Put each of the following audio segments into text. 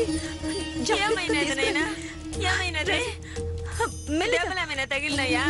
రండి. ఏమైనది నైనా? ఏమైనది? దెబ్బలేమైనా తగిలినాయా?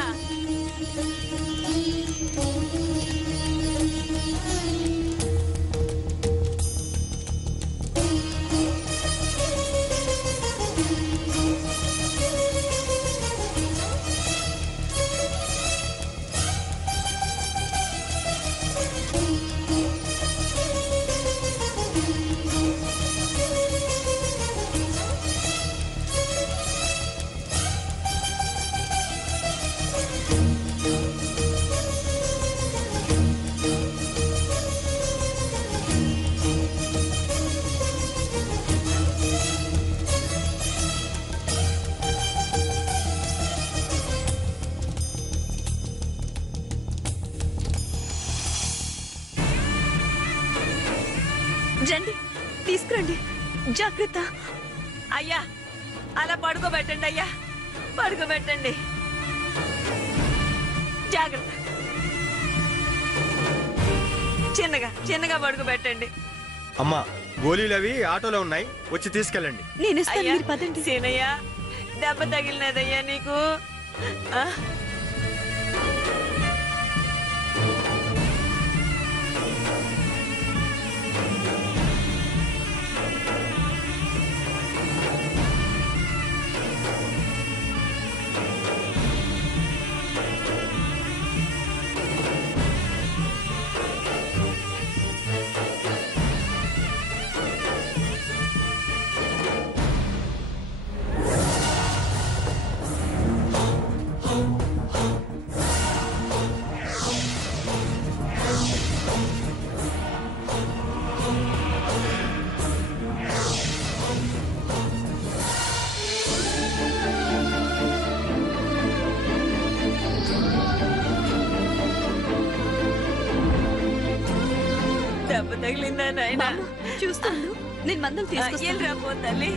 రండి, తీసుకురండి. జాగ్రత్త. అయ్యా అలా పడుకోబెట్టండి. అయ్యా పడుకోబెట్టండి. జాగ్రత్త. చిన్నగా చిన్నగా పడుకోబెట్టండి. అమ్మా, గోళీలు అవి ఆటోలో ఉన్నాయి, వచ్చి తీసుకెళ్ళండి. నేను ఇస్తాను, అయ్యా మీరు పదండి. సీనయ్య, దెబ్బ తగిలినదయ్యా నీకు. దెబ్బ తగిలిందా నాయనా? చూస్తాను, నేను మందులు తీసుకొస్తాను. వెళ్ళరా పో తల్లి.